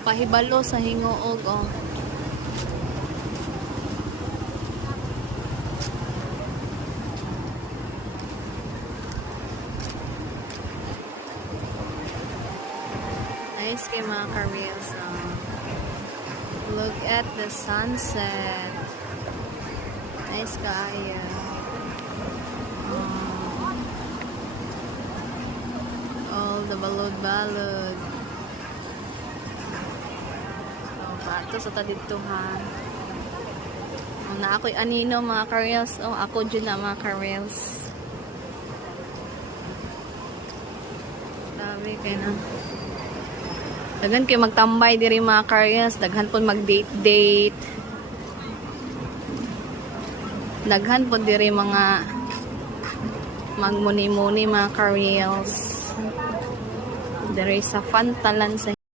pahibalo sa hingoog oh. Nice kay mga ka-reels oh. Look at the sunset. Nice kaya. All the balod-balod. Pato sa tadituhan. Na ako'y anino mga ka-reels. Oh, ako dyan na mga ka-reels. Sabi kayo na. Daghan kayo magtambay diri mga ka-reels. Daghan po mag-date-date. Daghan po diri mga magmuni-muni mga ka-reels. Diri sa Fantalan sa